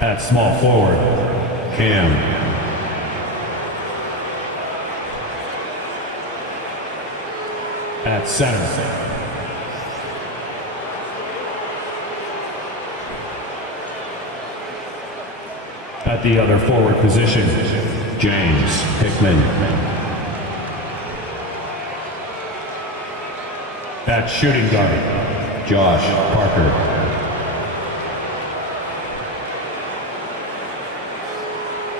At small forward, Cam. At center, at the other forward position, James Hickman. At shooting guard, Josh Parker.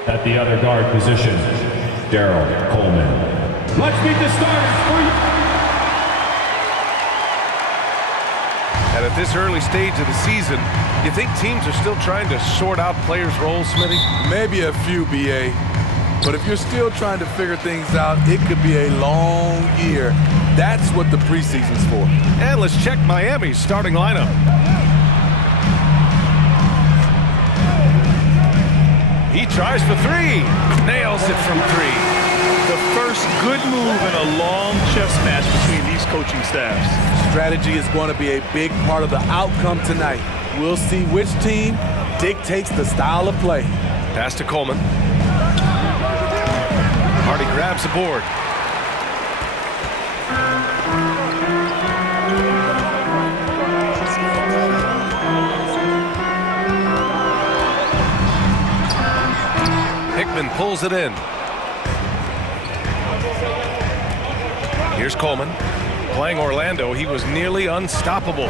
At the other guard position, Daryl Coleman. Let's meet the starters for you. And at this early stage of the season, you think teams are still trying to sort out players' roles, Smitty? Maybe a few, BA. But if you're still trying to figure things out, it could be a long year. That's what the preseason's for. And let's check Miami's starting lineup. He tries for three. Nails it from three. The first good move in a long chess match between these coaching staffs. Strategy is going to be a big part of the outcome tonight. We'll see which team dictates the style of play. Pass to Coleman. Hardy grabs the board. Hickman pulls it in. Here's Coleman. Playing Orlando, he was nearly unstoppable.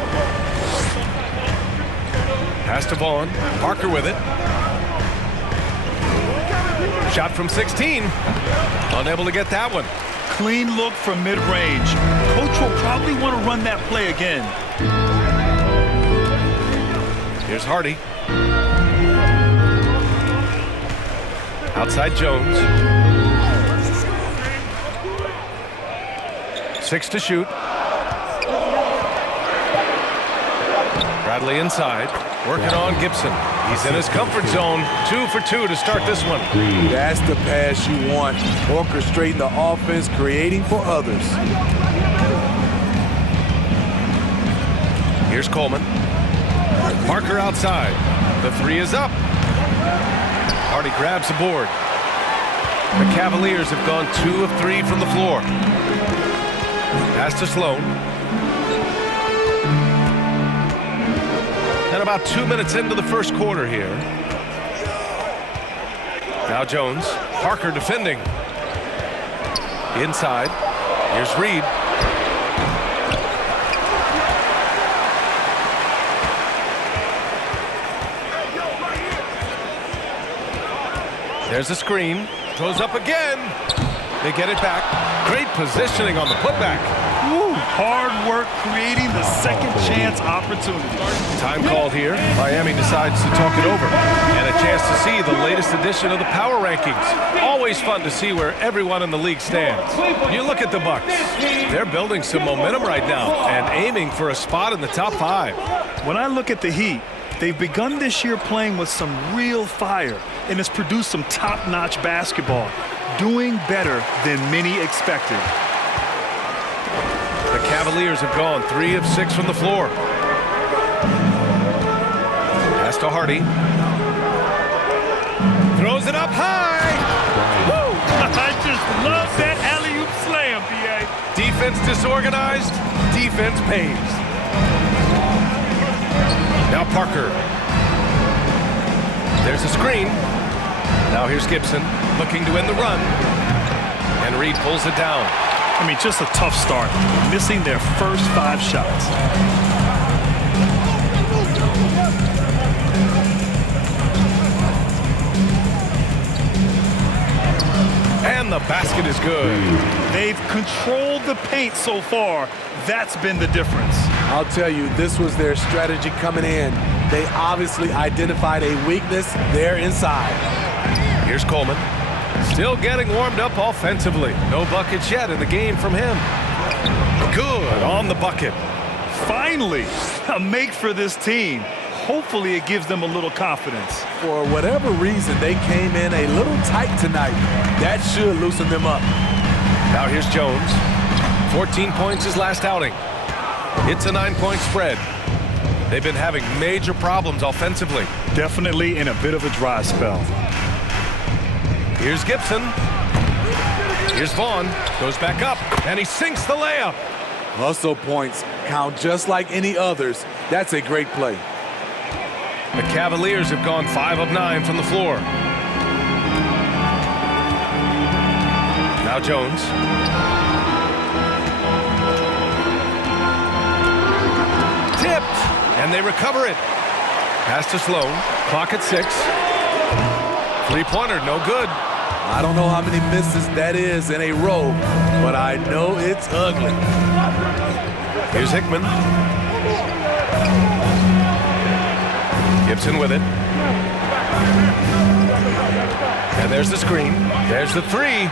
Pass to Vaughn. Parker with it. Shot from 16. Unable to get that one. Clean look from mid-range. Coach will probably want to run that play again. Here's Hardy. Outside Jones. 6 to shoot. Bradley inside. Working on Gibson. He's in his comfort zone. 2 for 2 to start this one. That's the pass you want. Orchestrating the offense, creating for others. Here's Coleman. Parker outside. The three is up. Hardy grabs the board. The Cavaliers have gone 2 of 3 from the floor. Pass to Sloan. And about 2 minutes into the first quarter here. Now Jones. Parker defending. Inside. Here's Reed. There's a screen. Throws up again. They get it back. Great positioning on the putback. Woo, hard work creating the second chance opportunity. Time called here. Miami decides to talk it over. And a chance to see the latest edition of the power rankings. Always fun to see where everyone in the league stands. You look at the Bucks. They're building some momentum right now and aiming for a spot in the top 5. When I look at the Heat, they've begun this year playing with some real fire and has produced some top-notch basketball, doing better than many expected. The Cavaliers have gone 3 of 6 from the floor. Pass to Hardy. Throws it up high. Woo! I just love that alley-oop slam, B.A. Defense disorganized. Defense pays. Now Parker. There's a screen. Now here's Gibson looking to end the run. And Reed pulls it down. I mean, just a tough start, missing their first 5 shots. And the basket is good. They've controlled the paint so far. That's been the difference. I'll tell you, this was their strategy coming in. They obviously identified a weakness there inside. Here's Coleman. Still getting warmed up offensively. No buckets yet in the game from him. Good on the bucket. Finally, a make for this team. Hopefully it gives them a little confidence. For whatever reason, they came in a little tight tonight. That should loosen them up. Now here's Jones. 14 points his last outing. It's a 9-point spread. They've been having major problems offensively. Definitely in a bit of a dry spell. Here's Gibson. Here's Vaughn. Goes back up, and he sinks the layup. Hustle points count just like any others. That's a great play. The Cavaliers have gone 5 of 9 from the floor. Now Jones. Tipped, and they recover it. Pass to Sloan. Clock at 6. Three-pointer, no good. I don't know how many misses that is in a row, but I know it's ugly. Here's Hickman. Gibson with it. And there's the screen. There's the three.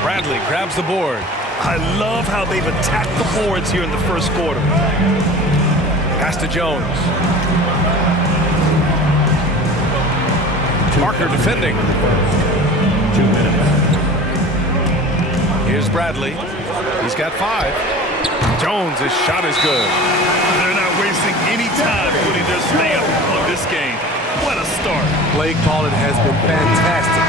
Bradley grabs the board. I love how they've attacked the boards here in the first quarter. Pass to Jones. Parker defending. 2 minutes. Here's Bradley. He's got 5. Jones' shot is good. They're not wasting any time putting their stamp on this game. What a start. Play calling has been fantastic.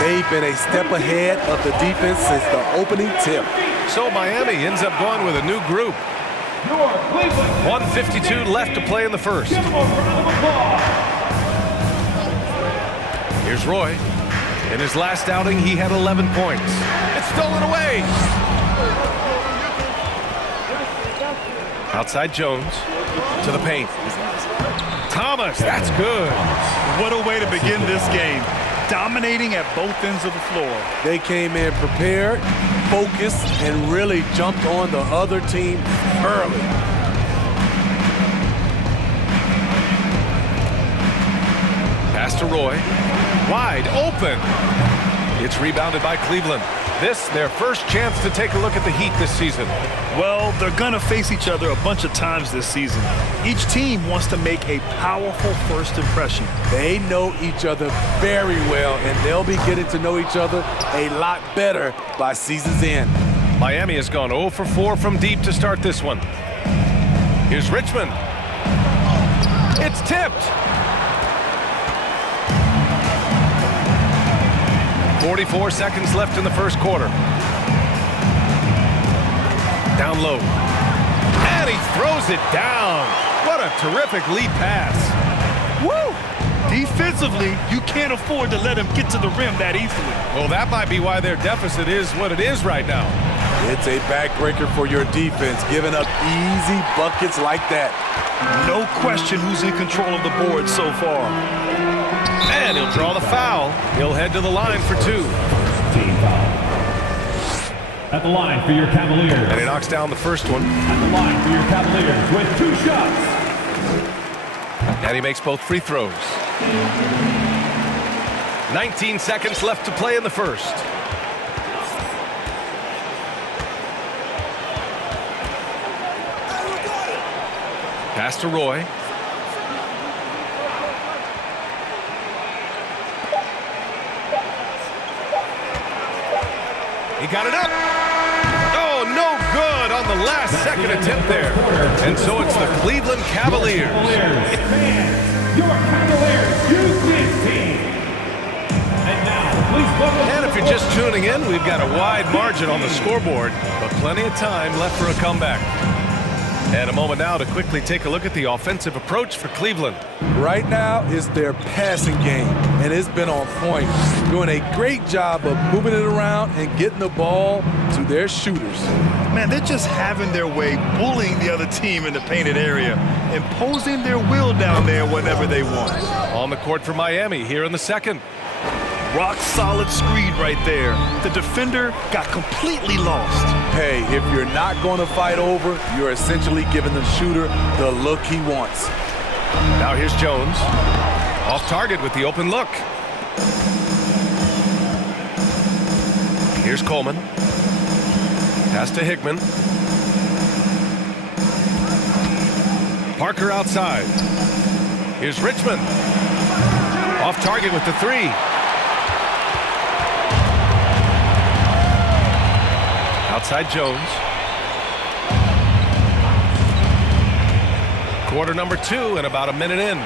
They've been a step ahead of the defense since the opening tip. So Miami ends up going with a new group. 1:52 left to play in the first. Here's Roy. In his last outing, he had 11 points. It's stolen away. Outside Jones to the paint. Thomas, that's good. What a way to begin this game. Dominating at both ends of the floor. They came in prepared, focused, and really jumped on the other team early. Pass to Roy. Wide open. It's rebounded by Cleveland. This, their first chance to take a look at the Heat this season. Well, they're going to face each other a bunch of times this season. Each team wants to make a powerful first impression. They know each other very well, and they'll be getting to know each other a lot better by season's end. Miami has gone 0 for 4 from deep to start this one. Here's Richmond. It's tipped. 44 seconds left in the first quarter. Down low. And he throws it down. What a terrific lead pass. Woo! Defensively, you can't afford to let him get to the rim that easily. Well, that might be why their deficit is what it is right now. It's a backbreaker for your defense, giving up easy buckets like that. No question who's in control of the board so far. And he'll draw the foul. He'll head to the line for 2. Team foul. At the line for your Cavaliers. And he knocks down the first one. At the line for your Cavaliers with 2 shots. And he makes both free throws. 19 seconds left to play in the first. Pass to Roy. He got it up. Oh, no good on the last second attempt there. And so it's the Cleveland Cavaliers. Fans, your Cavaliers use this team. And now, please welcome. And if you're just tuning in, we've got a wide margin on the scoreboard, but plenty of time left for a comeback. And a moment now to quickly take a look at the offensive approach for Cleveland. Right now is their passing game, and it's been on point. Doing a great job of moving it around and getting the ball to their shooters. Man, they're just having their way, bullying the other team in the painted area, imposing their will down there whenever they want. On the court for Miami here in the second. Rock solid screen right there. The defender got completely lost. Hey, if you're not going to fight over, you're essentially giving the shooter the look he wants. Now here's Jones. Off target with the open look. Here's Coleman. Pass to Hickman. Parker outside. Here's Richmond. Off target with the 3. Outside Jones. Quarter number 2 and about a minute in.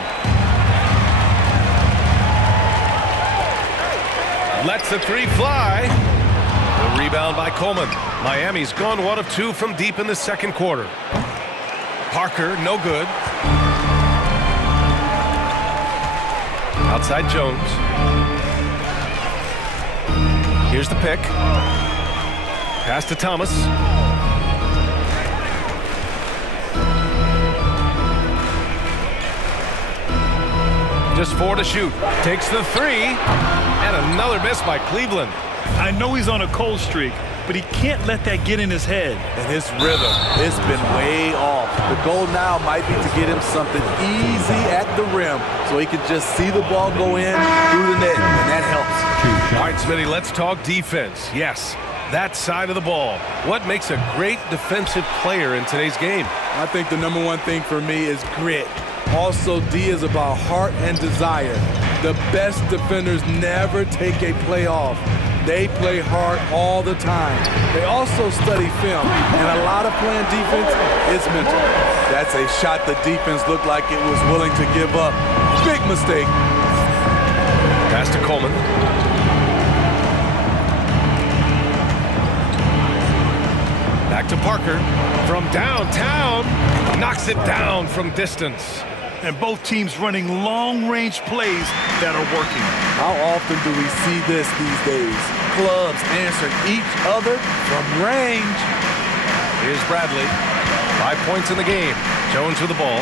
Lets the three fly. The rebound by Coleman. Miami's gone 1 of 2 from deep in the second quarter. Parker, no good. Outside Jones. Here's the pick. Pass to Thomas. Just 4 to shoot. Takes the 3. And another miss by Cleveland. I know he's on a cold streak, but he can't let that get in his head. And his rhythm, it's been way off. The goal now might be to get him something easy at the rim so he can just see the ball go in through the net, and that helps. All right, Smitty, let's talk defense. Yes, that side of the ball. What makes a great defensive player in today's game? I think the number one thing for me is grit. Also, D is about heart and desire. The best defenders never take a play off. They play hard all the time. They also study film, and a lot of playing defense is mental. That's a shot the defense looked like it was willing to give up. Big mistake. Pass to Coleman. Back to Parker. From downtown. Knocks it down from distance. And both teams running long-range plays that are working. How often do we see this these days? Clubs answering each other from range. Here's Bradley. 5 points in the game. Jones with the ball.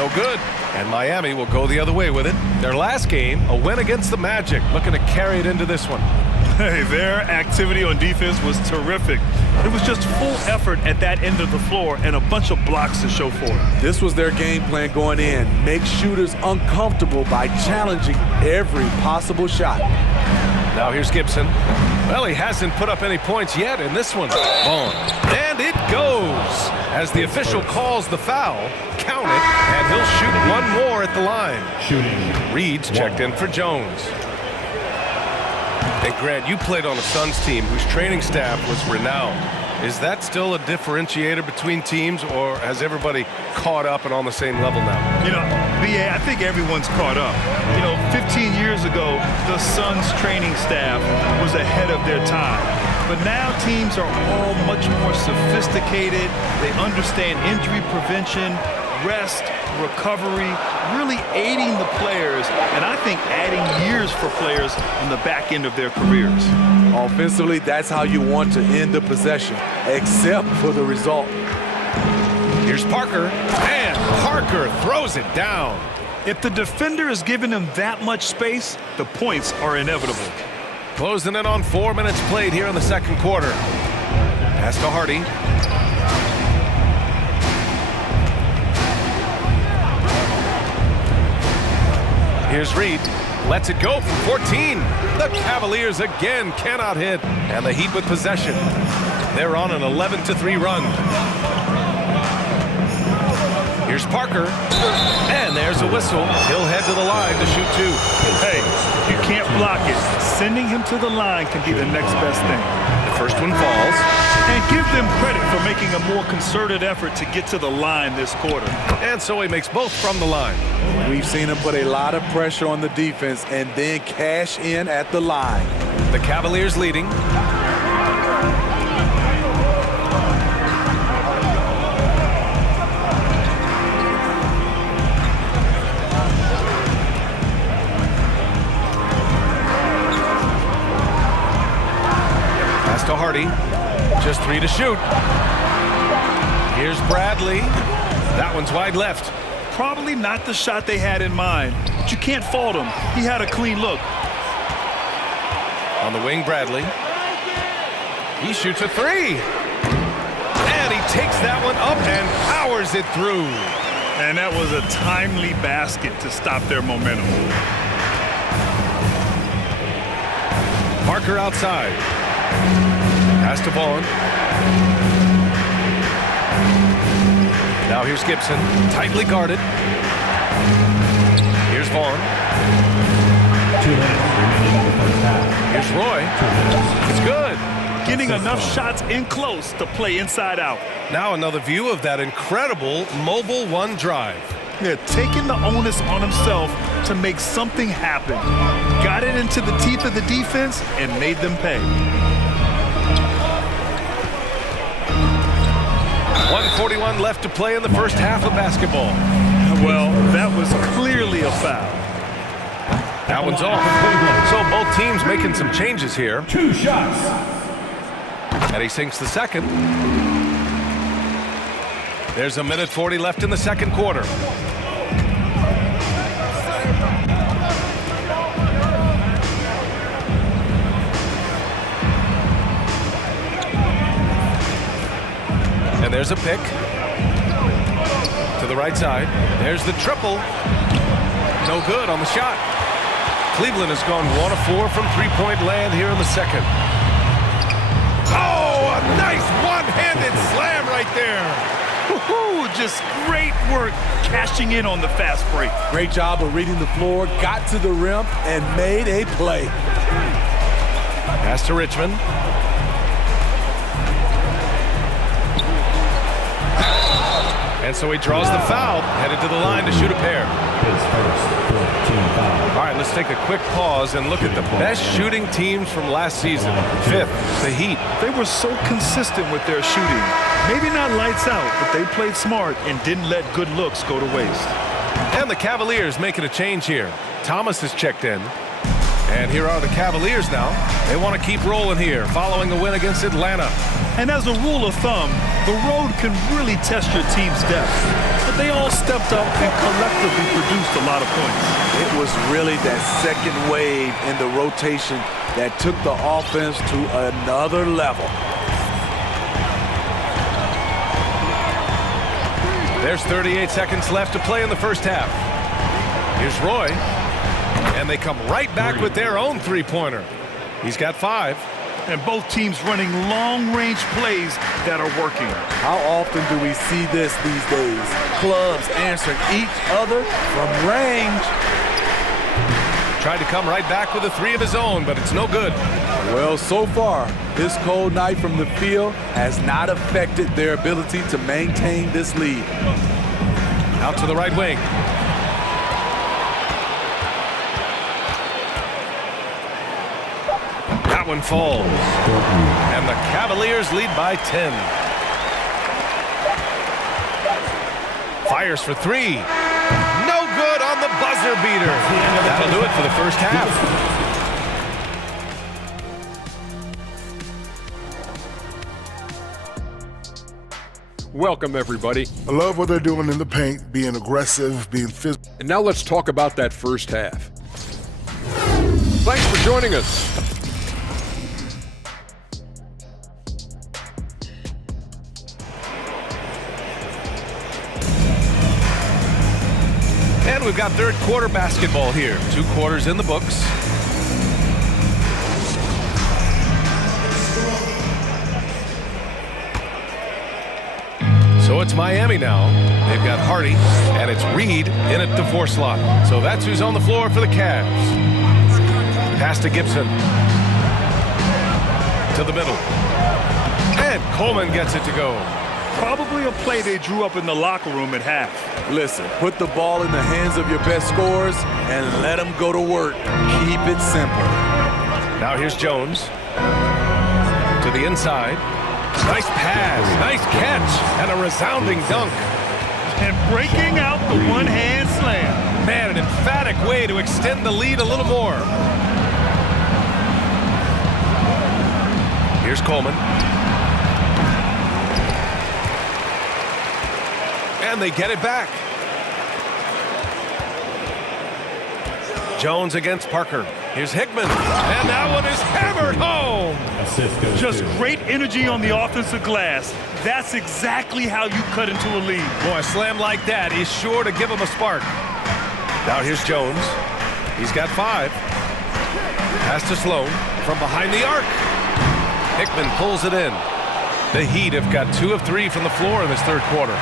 No good. And Miami will go the other way with it. Their last game, a win against the Magic. Looking to carry it into this one. Hey, their activity on defense was terrific. It was just full effort at that end of the floor and a bunch of blocks to show for it. This was their game plan going in. Make shooters uncomfortable by challenging every possible shot. Now here's Gibson. Well, he hasn't put up any points yet in this one. Vaughn. And it goes. As the official calls the foul, count it, and he'll shoot one more at the line. Shooting. Reed's checked in for Jones. And Grant, you played on a Suns team whose training staff was renowned. Is that still a differentiator between teams, or has everybody caught up and on the same level now? You know, BA, I think everyone's caught up. 15 years ago, the Suns training staff was ahead of their time. But now teams are all much more sophisticated. They understand injury prevention, rest, recovery, really aiding the players, and I think adding years for players on the back end of their careers. Offensively, that's how you want to end the possession, except for the result. Here's Parker, and Parker throws it down. If the defender is giving him that much space, the points are inevitable. Closing in on 4 minutes played here in the second quarter. Pass to Hardy. Here's Reed. Lets it go from 14. The Cavaliers again cannot hit. And the Heat with possession. They're on an 11-3 run. Here's Parker. And there's a whistle. He'll head to the line to shoot 2. Hey, you can't block it. Sending him to the line can be the next best thing. The first one falls. And give them credit for making a more concerted effort to get to the line this quarter. And so he makes both from the line. We've seen him put a lot of pressure on the defense and then cash in at the line. The Cavaliers leading. Pass to Hardy. Just 3 to shoot. Here's Bradley. That one's wide left. Probably not the shot they had in mind, but you can't fault him. He had a clean look. On the wing, Bradley. He shoots a 3. And he takes that one up and powers it through. And that was a timely basket to stop their momentum. Parker outside. Pass to Vaughn. Now here's Gibson, tightly guarded. Here's Vaughn. 2 minutes remaining in the first half. Here's Roy. It's good. Getting enough shots in close to play inside out. Now another view of that incredible mobile one drive. Yeah, taking the onus on himself to make something happen. Got it into the teeth of the defense and made them pay. 1:41 left to play in the first half of basketball. Well, that was clearly a foul. That one's off. So both teams making some changes here. 2 shots. And he sinks the second. There's 1:40 left in the second quarter. And there's a pick. To the right side. There's the triple. No good on the shot. Cleveland has gone 1 of 4 from three-point land here in the second. Oh, a nice one-handed slam right there. Woohoo, just great work cashing in on the fast break. Great job of reading the floor, got to the rim, and made a play. Pass to Richmond. And so he draws the foul, headed to the line to shoot a pair. His first 14 foul. All right, let's take a quick pause and look at the best shooting teams from last season. 5th, the Heat. They were so consistent with their shooting. Maybe not lights out, but they played smart and didn't let good looks go to waste. And the Cavaliers making a change here. Thomas has checked in. And here are the Cavaliers now. They want to keep rolling here, following a win against Atlanta. And as a rule of thumb, the road can really test your team's depth. But they all stepped up and collectively produced a lot of points. It was really that second wave in the rotation that took the offense to another level. There's 38 seconds left to play in the first half. Here's Roy. And they come right back with their own three-pointer. He's got 5. And both teams running long-range plays that are working. How often do we see this these days? Clubs answering each other from range. Tried to come right back with a 3 of his own, but it's no good. Well, so far, this cold night from the field has not affected their ability to maintain this lead. Out to the right wing. That one falls. And the Cavaliers lead by 10. Fires for 3. No good on the buzzer beater. That'll do it for the first half. Welcome, everybody. I love what they're doing in the paint, being aggressive, being physical. And now let's talk about that first half. Thanks for joining us. And we've got third quarter basketball here. 2 quarters in the books. So it's Miami now. They've got Hardy, and it's Reed in at the 4 slot. So that's who's on the floor for the Cavs. Pass to Gibson. To the middle. And Coleman gets it to go. Probably a play they drew up in the locker room at half. Listen, put the ball in the hands of your best scorers and let them go to work. Keep it simple. Now here's Jones. To the inside. Nice pass, nice catch, and a resounding dunk. And breaking out the one-hand slam. Man, an emphatic way to extend the lead a little more. Here's Coleman. And they get it back. Jones against Parker. Here's Hickman. And that one is hammered home. Assist goes Just to. great energy on the offensive glass. That's exactly how you cut into a lead. Boy, a slam like that is sure to give him a spark. Now here's Jones. He's got 5. Pass to Sloan from behind the arc. Hickman pulls it in. The Heat have got 2 of 3 from the floor in this third quarter.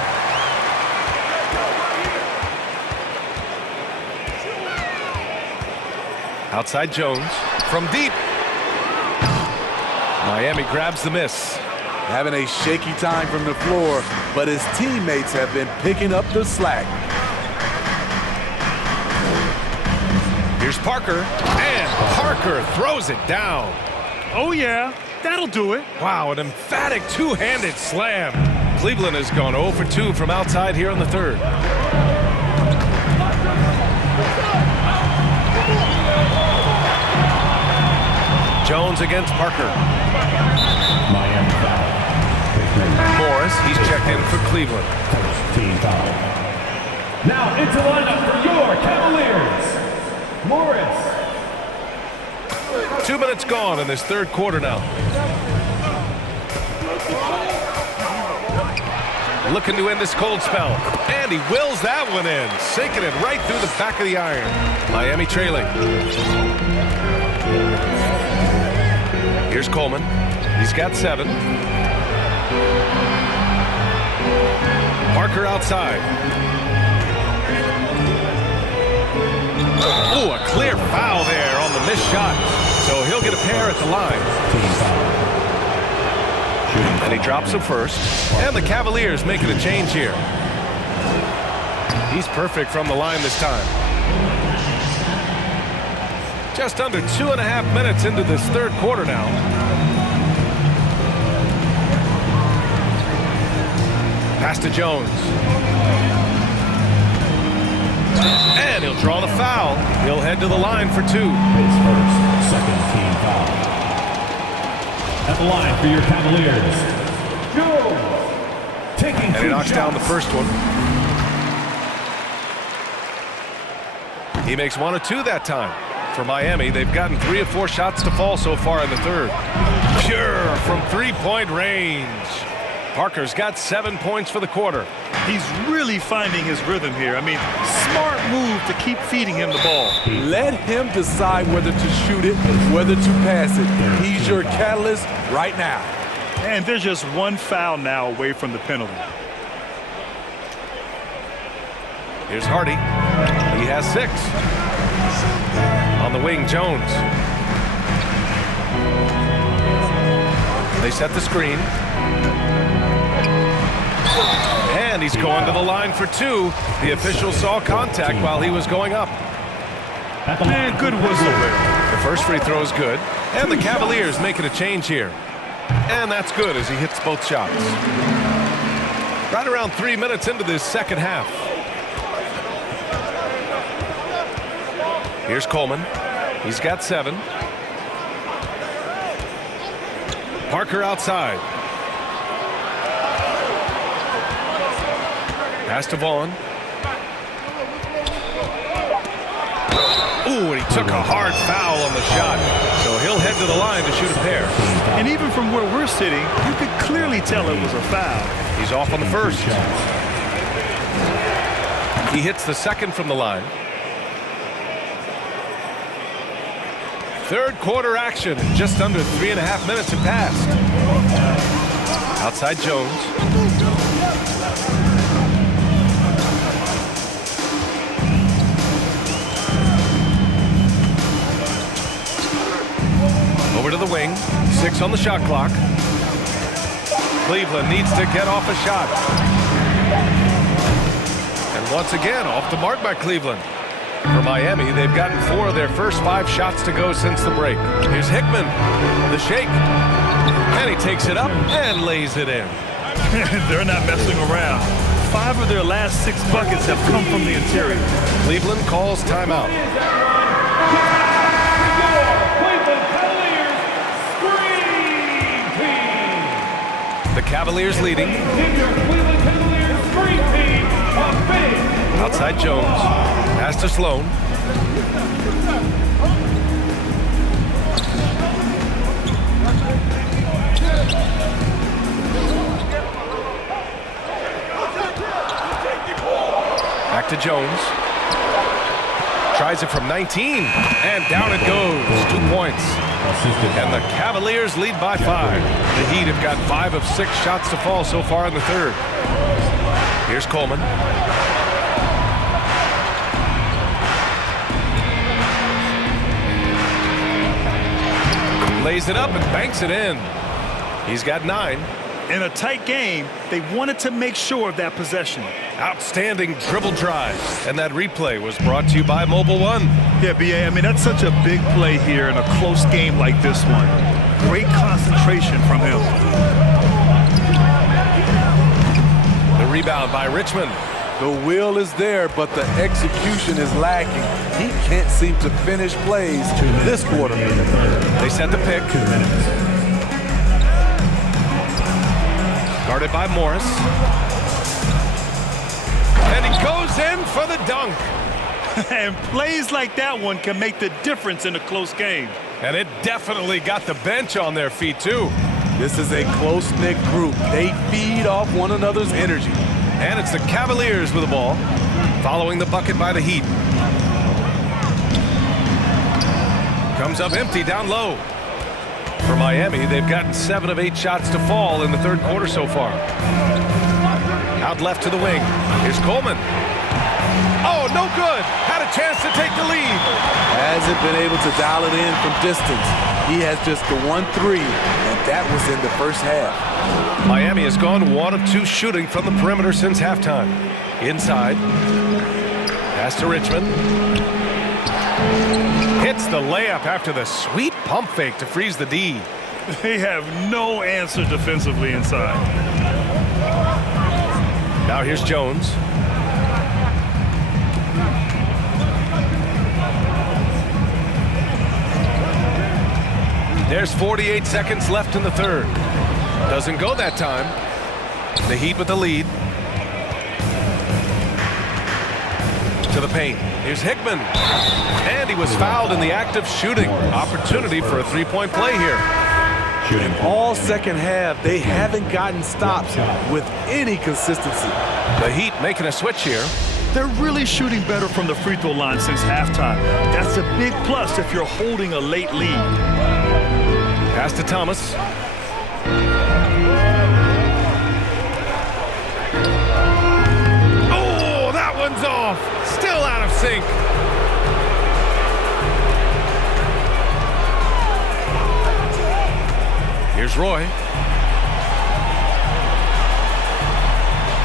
Outside Jones from deep. Miami grabs the miss. Having a shaky time from the floor, but his teammates have been picking up the slack. Here's Parker, and Parker throws it down. Oh, yeah, that'll do it. Wow, an emphatic two-handed slam. Cleveland has gone 0 for 2 from outside here in the third. Jones against Parker. Miami foul. Morris, he's checked in for Cleveland. Team foul. Now into lineup for your Cavaliers, Morris. 2 minutes gone in this third quarter now. Looking to end this cold spell. And he wills that one in, sinking it right through the back of the iron. Miami trailing. Here's Coleman. He's got 7. Parker outside. Oh, a clear foul there on the missed shot. So he'll get a pair at the line. And he drops him first. And the Cavaliers making a change here. He's perfect from the line this time. Just under 2.5 minutes into this third quarter now. Pass to Jones. And he'll draw the foul. He'll head to the line for 2. His first, second team foul. At the line for your Cavaliers, Jones. Taking And he knocks down the first one. He makes 1 of 2 that time. For Miami, they've gotten 3 of 4 shots to fall so far in the third. Pure from three-point range. Parker's got 7 points for the quarter. He's really finding his rhythm here. I mean, smart move to keep feeding him the ball. Let him decide whether to shoot it, whether to pass it. He's your catalyst right now. And there's just 1 foul now away from the penalty. Here's Hardy. He has 6. On the wing, Jones. They set the screen. And he's going to the line for 2. The official saw contact while he was going up. Man, good whistle there. The first free throw is good. And the Cavaliers making a change here. And that's good as he hits both shots. Right around 3 minutes into this second half. Here's Coleman. He's got 7. Parker outside. Pass to Vaughn. Ooh, and he took a hard foul on the shot. So he'll head to the line to shoot a pair. And even from where we're sitting, you could clearly tell it was a foul. He's off on the first. He hits the second from the line. Third quarter action. Just under 3.5 minutes have passed. Outside Jones. Over to the wing. 6 on the shot clock. Cleveland needs to get off a shot. And once again, off the mark by Cleveland. For Miami, they've gotten 4 of their first 5 shots to go since the break. Here's Hickman, the shake. And he takes it up and lays it in. They're not messing around. 5 of their last 6 buckets have come from the interior. Cleveland calls timeout. The Cavaliers leading. Outside Jones. Pass to Sloan. Back to Jones. Tries it from 19. And down it goes. 2 points. And the Cavaliers lead by 5. The Heat have got 5 of 6 shots to fall so far in the third. Here's Coleman. Lays it up and banks it in. He's got 9. In a tight game, they wanted to make sure of that possession. Outstanding dribble drive. And that replay was brought to you by Mobile One. Yeah, B.A., I mean, that's such a big play here in a close game like this one. Great concentration from him. The rebound by Richmond. The will is there, but the execution is lacking. He can't seem to finish plays this quarter. They set the pick. 2 minutes. Guarded by Morris. And he goes in for the dunk. And plays like that one can make the difference in a close game. And it definitely got the bench on their feet, too. This is a close-knit group. They feed off one another's energy. And it's the Cavaliers with the ball, following the bucket by the Heat. Comes up empty down low. For Miami, they've gotten 7 of 8 shots to fall in the third quarter so far. Out left to the wing. Here's Coleman. Oh, no good. Had a chance to take the lead. Hasn't been able to dial it in from distance. He has just the 1-3, and that was in the first half. Miami has gone 1 of 2 shooting from the perimeter since halftime. Inside. Pass to Richmond. Hits the layup after the sweet pump fake to freeze the D. They have no answer defensively inside. Now here's Jones. There's 48 seconds left in the third. Doesn't go that time. The Heat with the lead. To the paint. Here's Hickman. And he was fouled in the act of shooting. Opportunity for a three-point play here. In all second half, they haven't gotten stops with any consistency. The Heat making a switch here. They're really shooting better from the free throw line since halftime. That's a big plus if you're holding a late lead. Pass to Thomas. Oh, that one's off. Still out of sync. Here's Roy.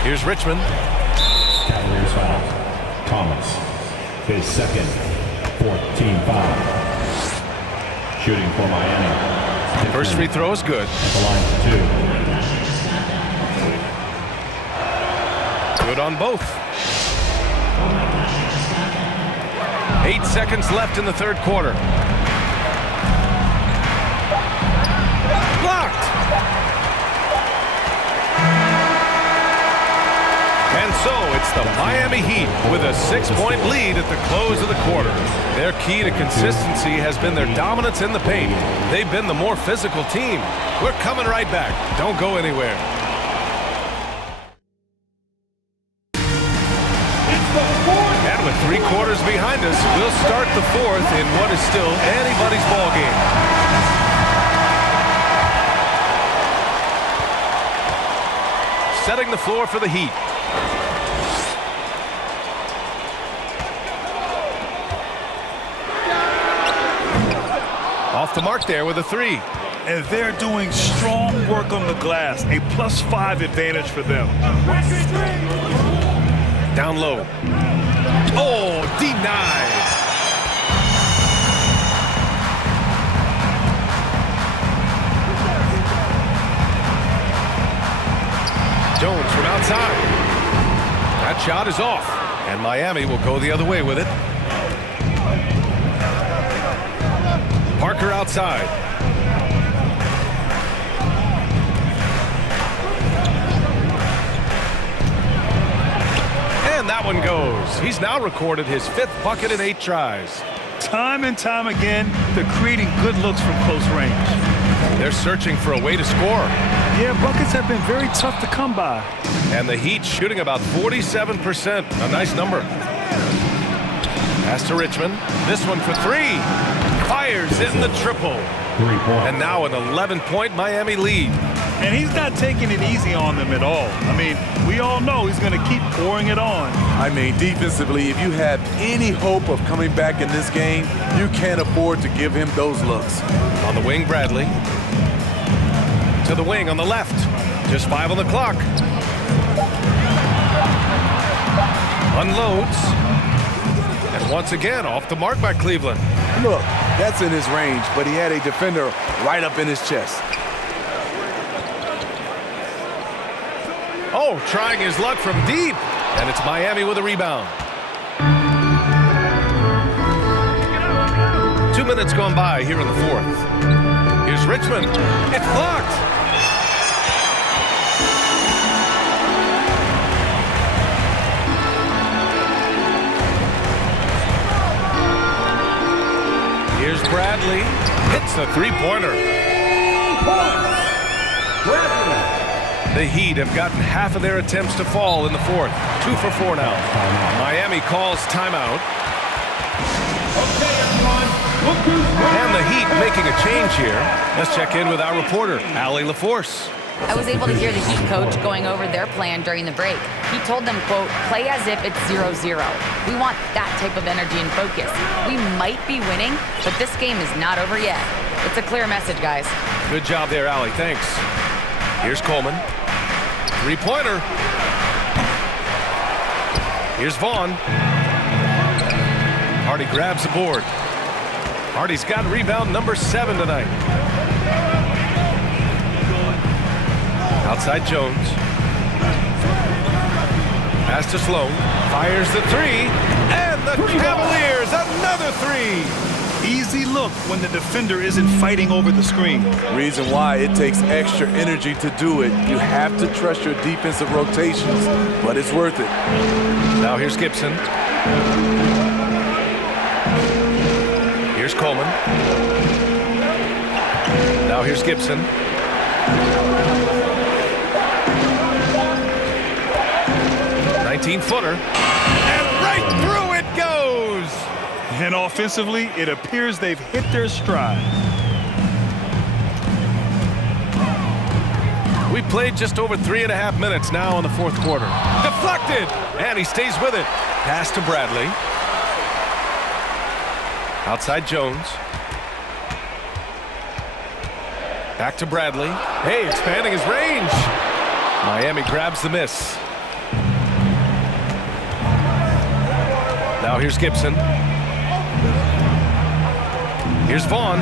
Here's Richmond. Cavaliers foul. Thomas. His second. 4th team foul. Shooting for Miami. First free throw is good. At the line for 2. Good on both. 8 seconds left in the third quarter. Blocked. And so it's the Miami Heat with a 6-point lead at the close of the quarter. Their key to consistency has been their dominance in the paint. They've been the more physical team. We're coming right back. Don't go anywhere. And with 3 quarters behind us, we'll start the fourth in what is still anybody's ball game. Setting the floor for the Heat. Off the mark there with a 3. And they're doing strong work on the glass. A +5 advantage for them. Down low. Oh, denied. Jones from outside. That shot is off. And Miami will go the other way with it. Parker outside. And that one goes. He's now recorded his 5th bucket in 8 tries. Time and time again, they're creating good looks from close range. They're searching for a way to score. Yeah, buckets have been very tough to come by. And the Heat shooting about 47%. A nice number. Pass to Richmond. This one for 3. Fires in the triple. 3 points. And now an 11-point Miami lead. And he's not taking it easy on them at all. I mean, we all know he's going to keep pouring it on. I mean, defensively, if you have any hope of coming back in this game, you can't afford to give him those looks. On the wing, Bradley. To the wing on the left. Just 5 on the clock. Unloads. And once again, off the mark by Cleveland. Look, that's in his range, but he had a defender right up in his chest. Oh, trying his luck from deep. And it's Miami with a rebound. 2 minutes gone by here in the fourth. Here's Richmond. It's blocked. Here's Bradley. Hits the three-pointer. The Heat have gotten half of their attempts to fall in the fourth. 2 for 4 now. Miami calls timeout. And the Heat making a change here. Let's check in with our reporter, Allie LaForce. I was able to hear the Heat coach going over their plan during the break. He told them, quote, play as if it's 0-0. We want that type of energy and focus. We might be winning, but this game is not over yet. It's a clear message, guys. Good job there, Allie. Thanks. Here's Coleman. Three-pointer. Here's Vaughn. Hardy grabs the board. Hardy's got rebound number 7 tonight. Outside Jones. Pass to Sloan. Fires the three. And the Cavaliers, another three. Easy look when the defender isn't fighting over the screen. Reason why it takes extra energy to do it. You have to trust your defensive rotations, but it's worth it. Now here's Gibson. Here's Coleman. Now here's Gibson. Footer, and right through it goes. And offensively, it appears they've hit their stride. We played just over 3.5 minutes now in the fourth quarter. Deflected, and he stays with it. Pass to Bradley. Outside Jones. Back to Bradley. Hey, expanding his range. Miami grabs the miss. Now here's Gibson. Here's Vaughn.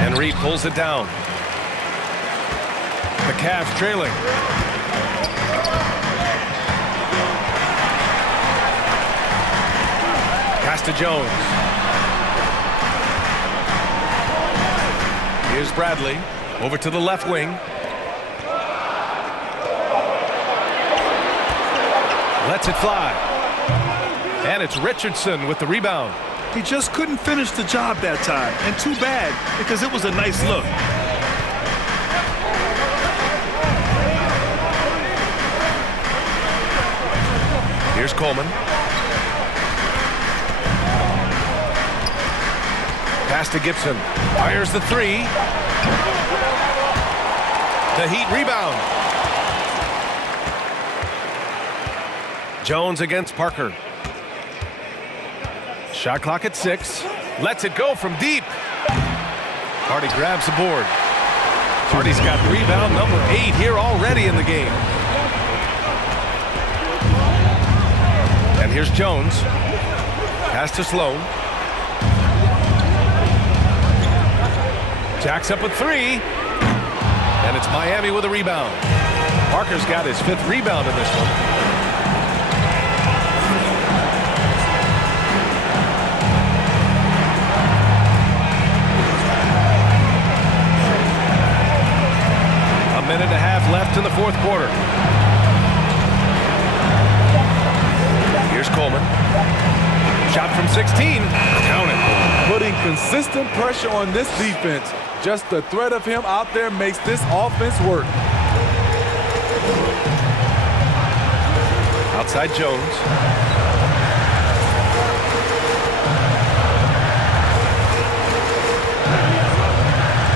And Reed pulls it down. The Cavs trailing. Pass to Jones. Here's Bradley. Over to the left wing. Lets it fly. And it's Richardson with the rebound. He just couldn't finish the job that time. And too bad, because it was a nice look. Here's Coleman. Pass to Gibson. Fires the three. The Heat rebound. Jones against Parker. Shot clock at 6. Lets it go from deep. Hardy grabs the board. Hardy's got rebound number 8 here already in the game. And here's Jones. Pass to Sloan. Jacks up with 3. And it's Miami with a rebound. Parker's got his 5th rebound in this one. Minute and a half left in the fourth quarter. Here's Coleman. Shot from 16. Count it. Putting consistent pressure on this defense. Just the threat of him out there makes this offense work. Outside Jones.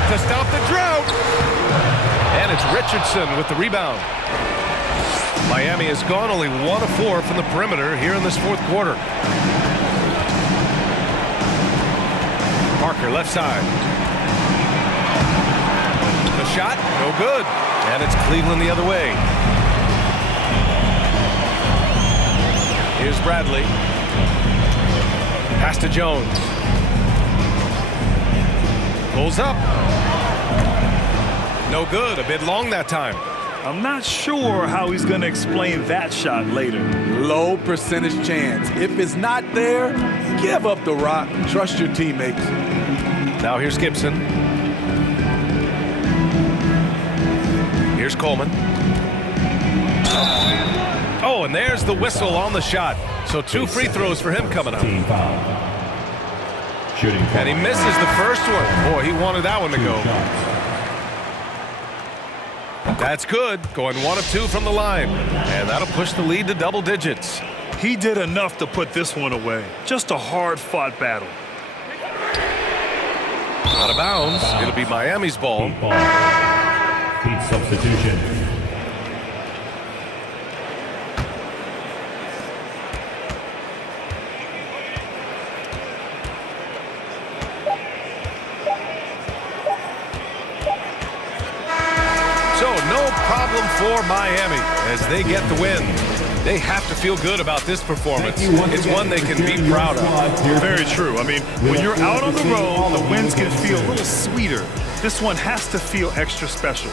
To stop the drought. And it's Richardson with the rebound. Miami has gone only 1 of 4 from the perimeter here in this fourth quarter. Parker left side. The shot, no good. And it's Cleveland the other way. Here's Bradley. Pass to Jones. Pulls up. No good. A bit long that time. I'm not sure how he's going to explain that shot later. Low percentage chance. If it's not there, give up the rock. Trust your teammates. Now here's Gibson. Here's Coleman. Oh, and there's the whistle on the shot. So 2 free throws for him coming up. Team foul. Shooting And he misses the first one. Boy, he wanted that one to go. That's good. Going 1 of 2 from the line. And that'll push the lead to double digits. He did enough to put this one away. Just a hard-fought battle. Out of bounds. It'll be Miami's ball. Heat substitution. So no problem for Miami as they get the win. They have to feel good about this performance. It's one they can be proud of. Very true. I mean, when you're out on the road, the wins can feel a little sweeter. This one has to feel extra special.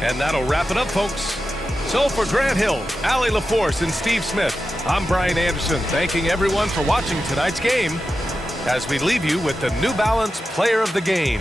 And that'll wrap it up, folks. So for Grant Hill, Allie LaForce, and Steve Smith, I'm Brian Anderson, thanking everyone for watching tonight's game as we leave you with the New Balance Player of the Game.